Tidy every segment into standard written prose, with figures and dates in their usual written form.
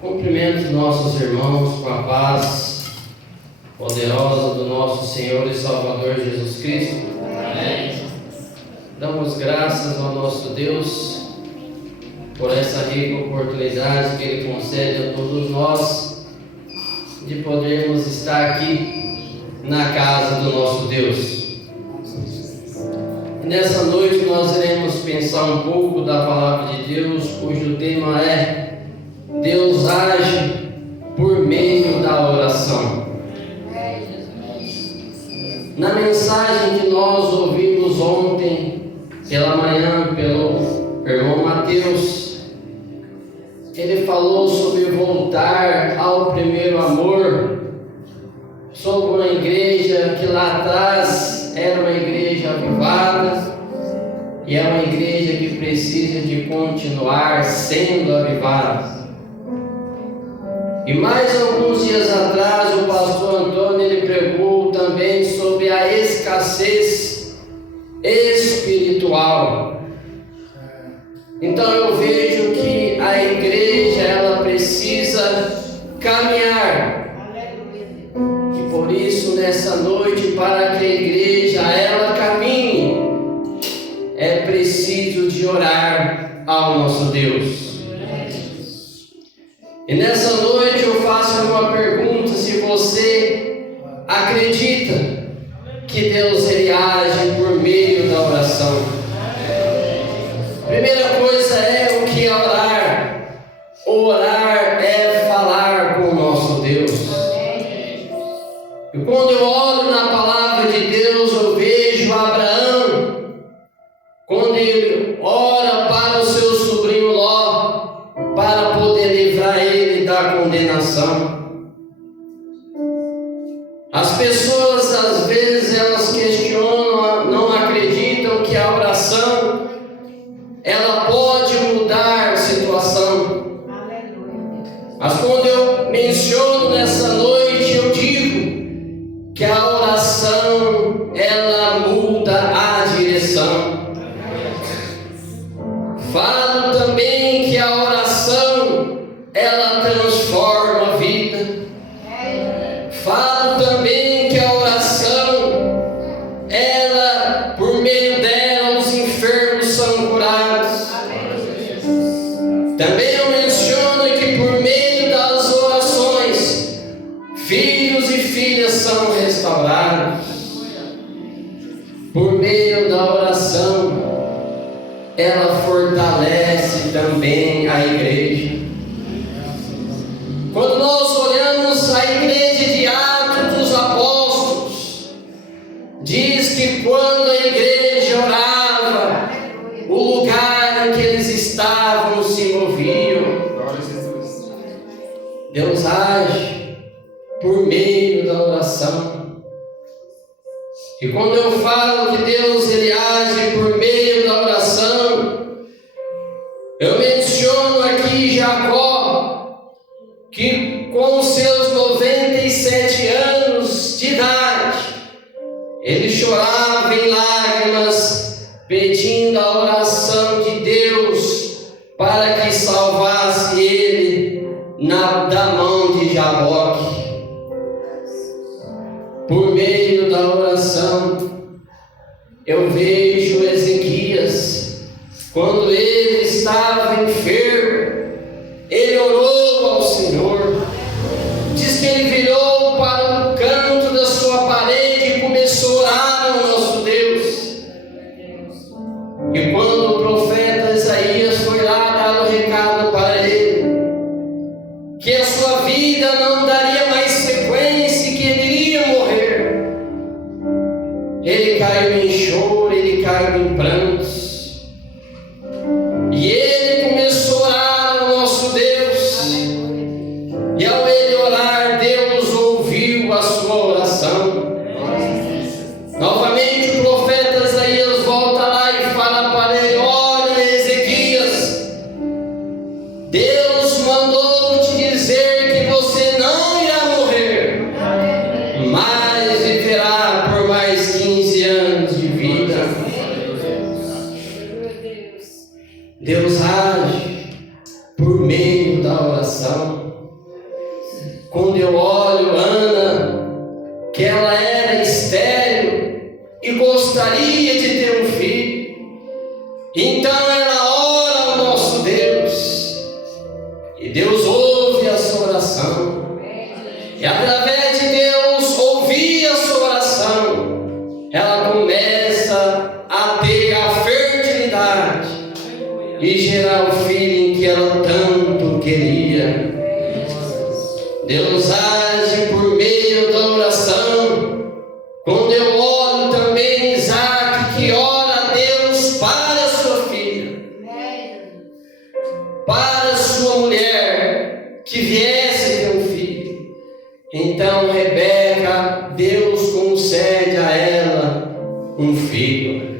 Cumprimento nossos irmãos com a paz poderosa do nosso Senhor e Salvador Jesus Cristo. Amém. Damos graças ao nosso Deus por essa rica oportunidade que Ele concede a todos nós de podermos estar aqui na casa do nosso Deus. E nessa noite nós iremos pensar um pouco da palavra de Deus, cujo tema é Deus age por meio da oração. Na mensagem que nós ouvimos ontem pela manhã pelo irmão Mateus, ele falou sobre voltar ao primeiro amor, sobre uma igreja que lá atrás era uma igreja avivada e é uma igreja que precisa de continuar sendo avivada. E mais alguns dias atrás o pastor Antônio ele pregou também sobre a escassez espiritual. Então eu vejo que a igreja ela precisa caminhar. E por isso nessa noite, para que a igreja ela caminhe, é preciso de orar ao nosso Deus. E nessa noite eu faço uma pergunta: se você acredita que Deus ele age por meio da oração? Primeira coisa é o que é orar. Orar é falar com o nosso Deus. E quando eu olho na palavra de Deus, eu vejo Abraão, quando ele ora para o seu sobrinho Ló, para poder livrar ele da condenação. As pessoas às vezes elas questionam, não acreditam que a oração ela pode mudar a situação. Mas quando eu menciono nessa noite, eu digo que a oração ela muda a direção. Falo também que a oração ela transforma a vida. Falo também que a oração ela, por meio dela, os enfermos são curados. Também eu menciono que por meio das orações, filhos e filhas são restaurados. Por meio da oração, ela fortalece também a igreja. Quando nós olhamos a igreja de Atos dos Apóstolos, diz que quando a igreja orava, o lugar em que eles estavam se moviam. Deus age por meio da oração. E quando eu falo que Deus ele age por meio da oração, eu menciono aqui Jacó, que com seus 97 anos de idade, ele chorava em lágrimas, pedindo a oração de Deus para que salvasse ele da mão de Jaboque. Por meio da oração, eu vejo Ezequias, quando ele estava enfermo, ele orou ao Senhor. Diz que ele virou para o canto da sua parede e começou a orar ao nosso Deus. E quando o profeta Isaías foi lá dar o recado para ele, que a sua vida não daria mais sequência e que ele iria morrer, ele caiu em choro, ele caiu em prantos. E ele começou a orar ao nosso Deus. E ao ele orar, Deus Deus age por meio da oração. Quando eu olho Ana, que ela era estéril e gostaria de ter um filho, então ela ora ao nosso Deus, e Deus ouve a sua oração, e através de Deus ouvir a sua oração, ela começa a ter a fertilidade e gerar o filho em que ela tanto queria. Deus age por meio da oração. Quando eu olho também Isaac, que ora a Deus para a sua filha, para a sua mulher, que viesse ter um filho. Então Rebeca, Deus concede a ela um filho.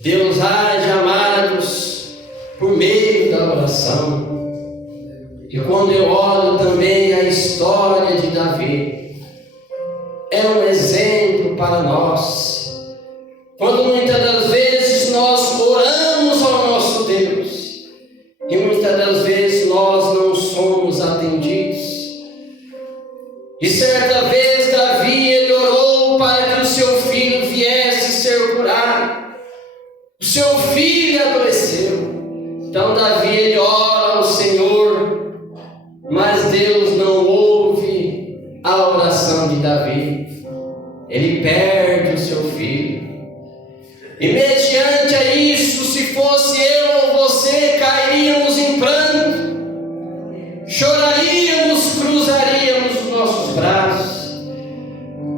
Deus age, amados, por meio da oração. E quando eu olho também a história de Davi, é um exemplo para nós. Quando muitas das vezes nós oramos ao nosso Deus, e muitas das vezes nós não somos atendidos. E certa vez Davi, ele orou para que o seu filho viesse ser curado. O seu filho adoeceu. Então Davi, ele ora ao Senhor, mas Deus não ouve a oração de Davi. Ele perde o seu filho. E mediante a isso, se fosse eu ou você, cairíamos em pranto, choraríamos, cruzaríamos os nossos braços.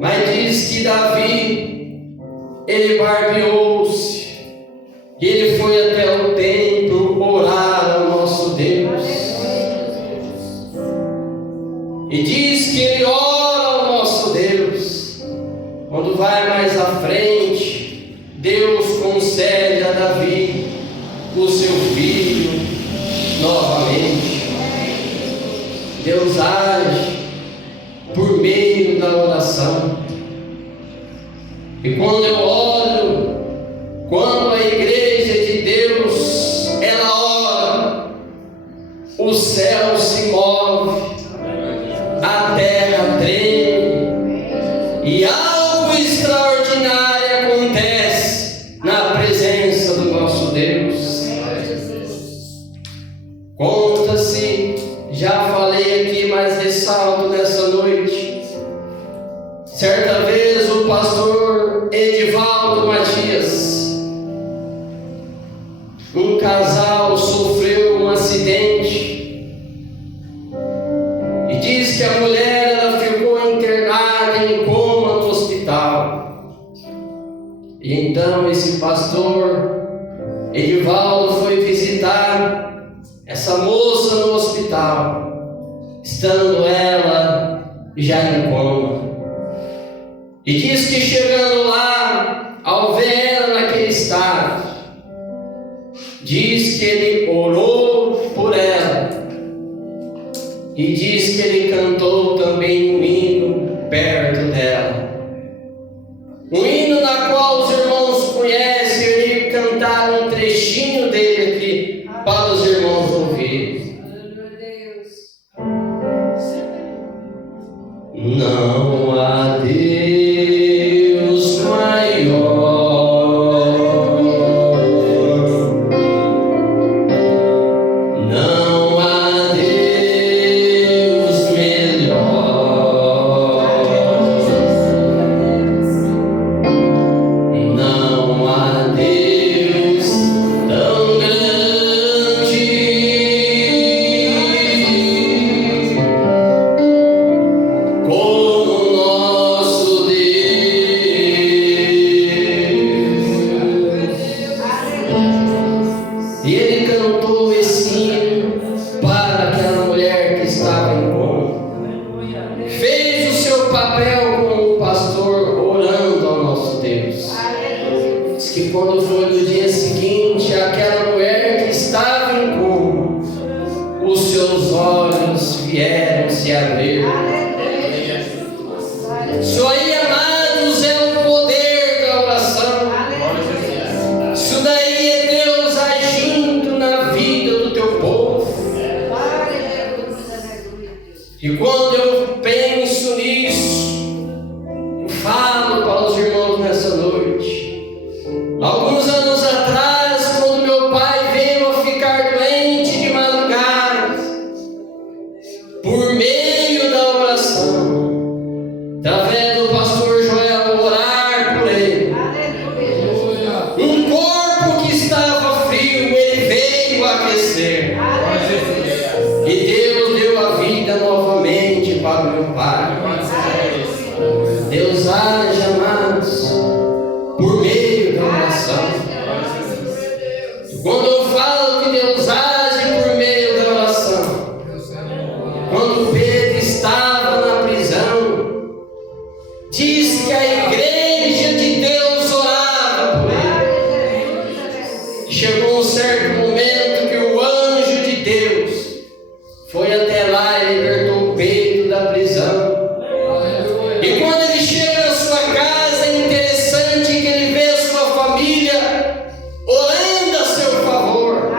Mas diz que Davi, ele barbeou-se, e ele foi até o templo orar ao nosso Deus. E diz que ele ora ao nosso Deus. Quando vai mais à frente, Deus concede a Davi o seu filho novamente. Deus age por meio da oração. E quando eu olho, quando a igreja de Deus, ela ora, o céu se move, a terra treme, e algo extraordinário acontece na presença do nosso Deus. Conta-se, já falei aqui, mas ressalto nessa noite. Certa vez o pastor Edivaldo Matias, um casal sofreu um acidente. E diz que a mulher, ela ficou internada em coma no hospital. E então esse pastor Edivaldo foi visitar essa moça no hospital, estando ela já em coma. E diz que chegando lá, ao ver ela naquele estado, diz que ele orou por ela. E diz que ele cantou também um hino perto dela. Um hino na qual os irmãos conhecem, ele cantar um trechinho dele aqui para os irmãos ouvirem. Não há Deus maior, não há Deus melhor, não há Deus tão grande como o nosso Deus. E ele cantou esse hino para aquela mulher que estava em coma. Fez o seu papel como pastor, orando ao nosso Deus. Diz que quando foi no dia seguinte, aquela mulher que estava em coma, os seus olhos vieram se abrir. Isso aí, amados, é o poder da oração. Isso daí é Deus E quando eu penso nisso, eu falo para os irmãos nessa noite. Alguns anos atrás, quando meu pai veio a ficar doente de madrugada, por meio da oração, através do pastor Joel orar por ele, um corpo que estava frio, ele veio aquecer. E Deus deu a vida novamente para o meu pai. Deus age, amados, por meio da oração. Quando eu falo que Deus age por meio da oração, quando Pedro estava na prisão, diz que a igreja de Deus orava por ele. Chegou um certo momento que o anjo de Deus foi até lá e libertou Pedro da prisão. E quando ele chega na sua casa, é interessante que ele vê a sua família orando a seu favor.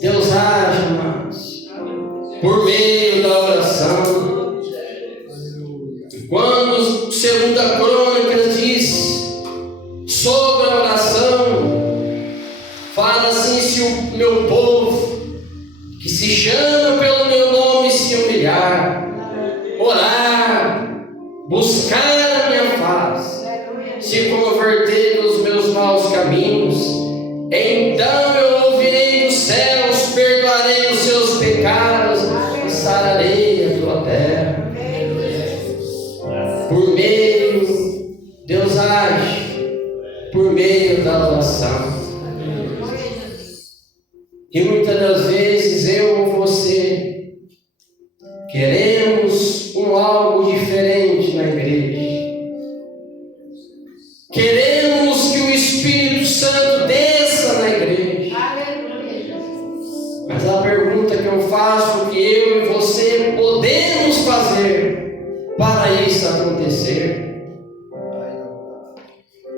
Deus age, amados, por meio da oração. E quando 2 Crônicas diz sobre a oração, fala assim: se o meu povo, que se chama pelo meu nome, se humilhar, orar, buscar a minha face, se converter dos meus maus caminhos, então eu ouvirei dos céus, perdoarei os seus pecados e sararei a tua terra. Por meio, Deus age por meio da oração. E muitas das vezes eu ou você queremos algo diferente na igreja. Queremos que o Espírito Santo desça na igreja. Mas a pergunta que eu faço, que eu e você podemos fazer para isso acontecer?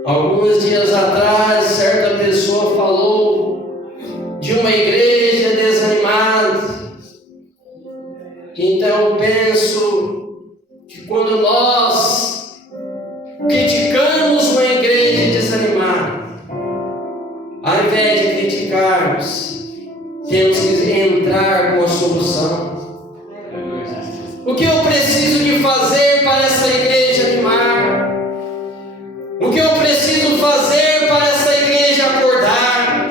Alguns dias atrás, certa pessoa falou de uma igreja desanimada. Então eu penso que quando nós criticamos uma igreja desanimada, ao invés de criticarmos, temos que entrar com a solução. O que eu preciso de fazer para essa igreja animar? O que eu preciso fazer para essa igreja acordar?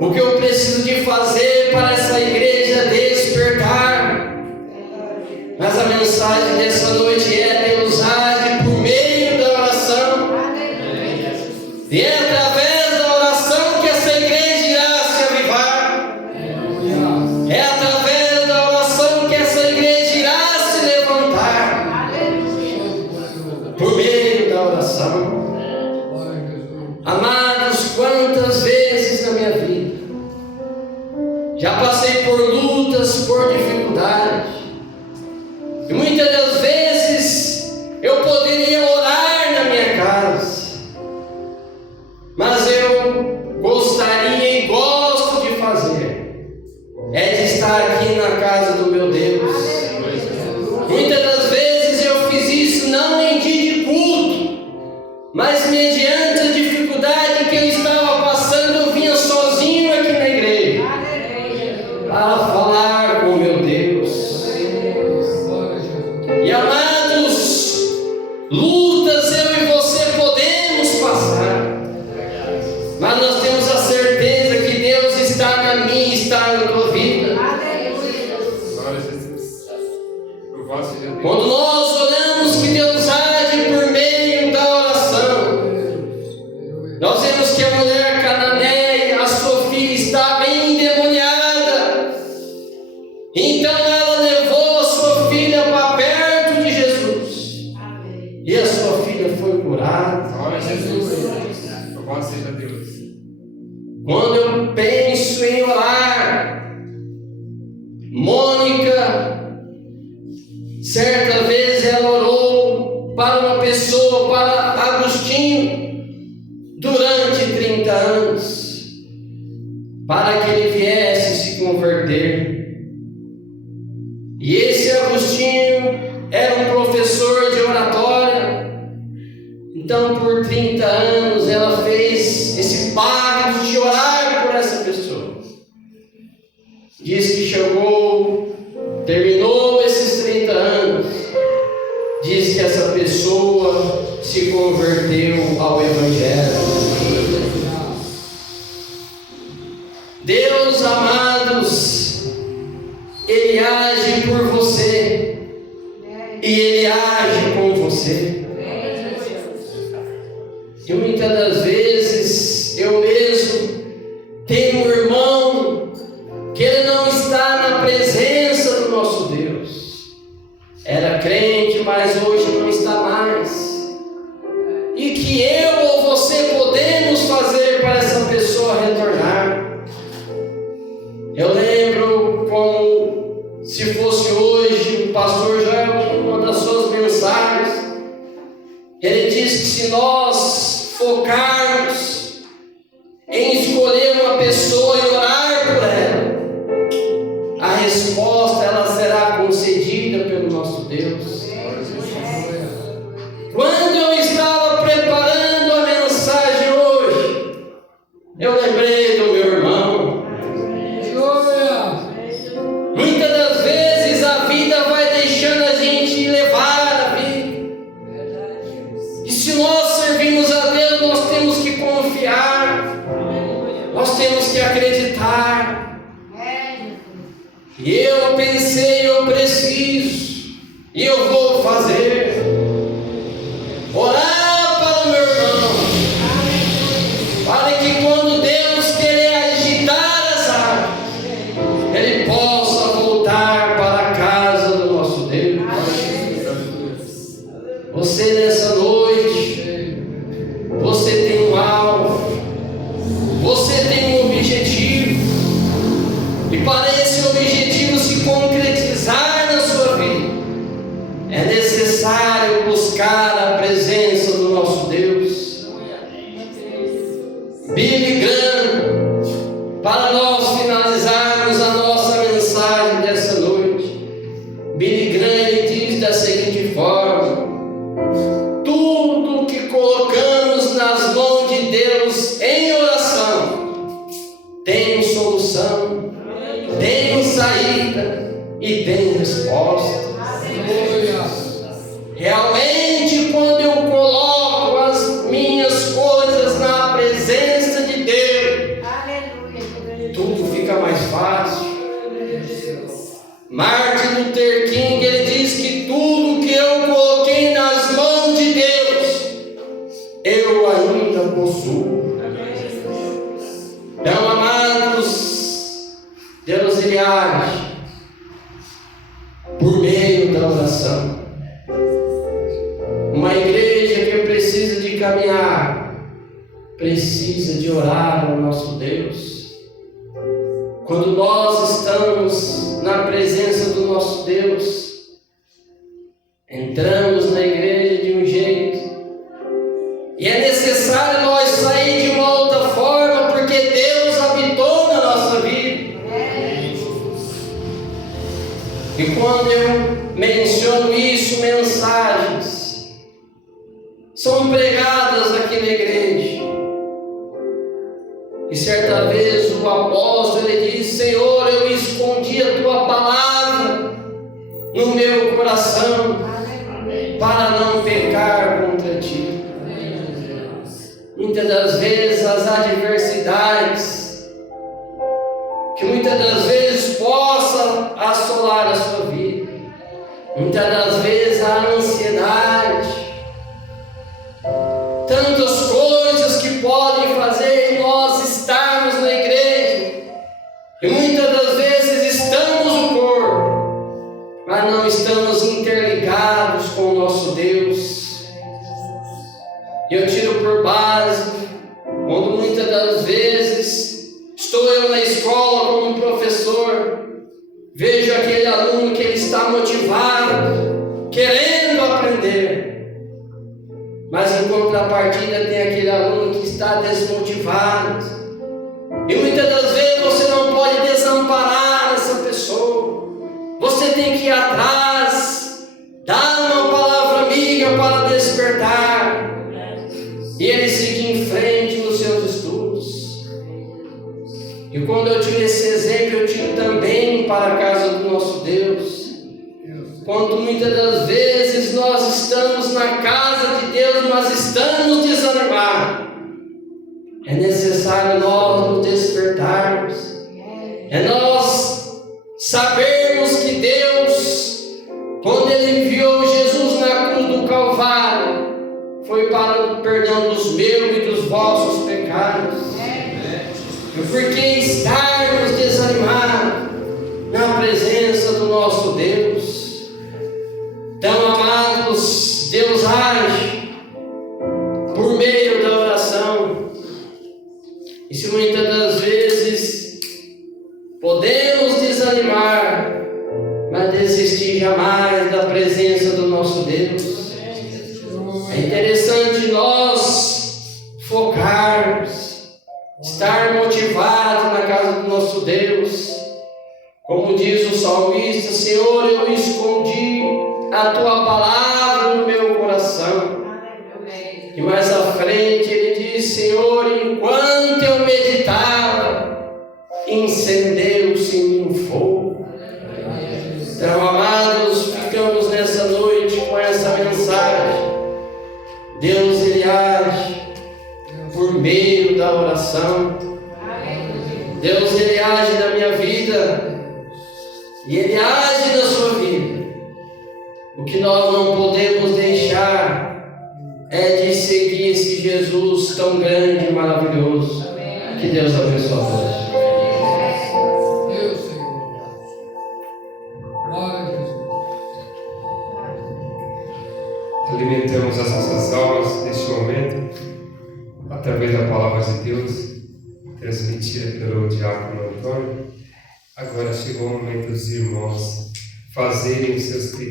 O que eu preciso de fazer para essa igreja despertar? Mas a mensagem dessa noite é: Deus age por meio da oração. E é através da oração que essa igreja irá se avivar. É através da oração que essa igreja irá se levantar. Por meio da oração. Amados, quantas vezes na minha vida já passei por lutas, por dificuldades. E muitas das vezes eu poderia orar na minha casa, mas eu gostaria e gosto de fazer é de estar aqui na casa do meu Deus. Muitas das vezes eu fiz isso não em dia de culto, mas mediante a dificuldade que eu estava passando, eu vinha sozinho aqui na igreja para falar com o meu Deus. E amados, lutas eu e você podemos passar, mas nós temos a certeza que Deus está na minha, está na tua vida. Quando nós olhamos que Deus age por meio da oração, nós vemos que a mulher cananeia, a sua filha, estava endemoniada. Então ela levou a sua filha para perto de Jesus. E a sua filha foi curada. Glória a Jesus. Louvado seja Deus. Quando eu penso em orar, Mônica, certa vez ela orou para uma pessoa, para Agostinho, durante 30 anos, para que ele viesse se converter. diz que chegou, terminou esses 30 anos, diz que essa pessoa se converteu ao Evangelho. Deus, amados, Ele age por você e Ele age com você. E muitas das vezes eu mesmo tenho um irmão que ele não está na presença do nosso Deus. Era crente, mas hoje não está mais. E que eu ou você podemos fazer para essa pessoa retornar? Eu lembro como se fosse hoje o pastor Joel, uma das suas mensagens, ele disse que se nós focarmos em escolher uma pessoa e orar por ela, a resposta ela será concedida pelo nosso Deus. Quando eu estava preparando a mensagem hoje, eu lembrei do meu irmão. Muitas das vezes a vida vai deixando a gente levar a vida. E se nós servimos a Deus, nós temos que confiar, nós temos que acreditar. E eu pensei, eu preciso, e eu vou fazer. Orar para o meu irmão, para que quando Deus querer agitar as águas, Ele possa voltar para a casa do nosso Deus. Você nessa noite, você tem um alvo, você tem um objetivo, e para esse objetivo se concretizar na sua vida, é necessário buscar a presença do nosso Deus. Billy Graham, para nós finalizarmos a nossa mensagem dessa noite, Billy Graham ele diz da seguinte forma: tudo que colocamos nas mãos de Deus em oração tem solução, tem saída e tem resposta. Realmente, quando eu coloco as minhas coisas na presença de Deus, tudo fica mais fácil. Martin Luther King ele diz que tudo que eu coloquei nas mãos de Deus, eu ainda possuo. Então, amados, Deus ele age por meio da oração. Uma igreja que precisa de caminhar, precisa de orar ao nosso Deus. Quando nós estamos na presença do nosso Deus, entramos na igreja de um jeito, e é necessário nós sair de uma outra forma, porque Deus habitou na nossa vida. E quando eu menciono isso, mensagens são pregadas aqui na igreja. E certa vez o apóstolo ele disse: Senhor, eu escondi a tua palavra no meu coração para não pecar contra ti. Muitas das vezes as adversidades, que muitas das vezes possa assolar a sua vida, muitas das vezes a ansiedade, tantas coisas que podem fazer nós estarmos na igreja, e muitas das vezes estamos no corpo, mas não estamos interligados com o nosso Deus. E eu tiro por base, quando muitas das vezes estou eu na escola como professor, vejo aquele aluno que ele está motivado, querendo aprender, mas em contrapartida tem aquele aluno que está desmotivado, e muitas das vezes você não pode desamparar essa pessoa, você tem que ir atrás, dar uma palavra amiga para despertar, e ele seguir em frente nos seus estudos. E quando eu tiro esse exemplo, eu tiro também para a casa do nosso Deus. Quando muitas das vezes nós estamos na casa de Deus, mas estamos desanimados, é necessário nós nos despertarmos. É nós sabermos que Deus, quando Ele enviou Jesus na cruz do Calvário, foi para o perdão dos meus e dos vossos pecados. E por que estarmos desanimados na presença do nosso Deus? Então, amados, Deus age por meio da oração. E se muitas das vezes podemos desanimar, mas desistir jamais da presença do nosso Deus. É interessante nós focarmos, estar motivados na casa do nosso Deus. Como diz o salmista: Senhor, eu escondi a tua palavra no meu coração. E mais à frente ele diz: Senhor, enquanto eu meditava, incendeu-se em mim um fogo. Então, amados, ficamos nessa noite com essa mensagem. Deus, Ele age por meio da oração. Deus, Ele age na minha vida e Ele age na sua vida. O que nós não podemos deixar é de seguir esse Jesus tão grande e maravilhoso. Que Deus abençoe a todos. Deus, Senhor. Glória a Jesus. Alimentamos as nossas almas neste momento, através da palavra de Deus, transmitida pelo diácono Antônio. Agora chegou o momento dos irmãos fazerem os seus pedidos.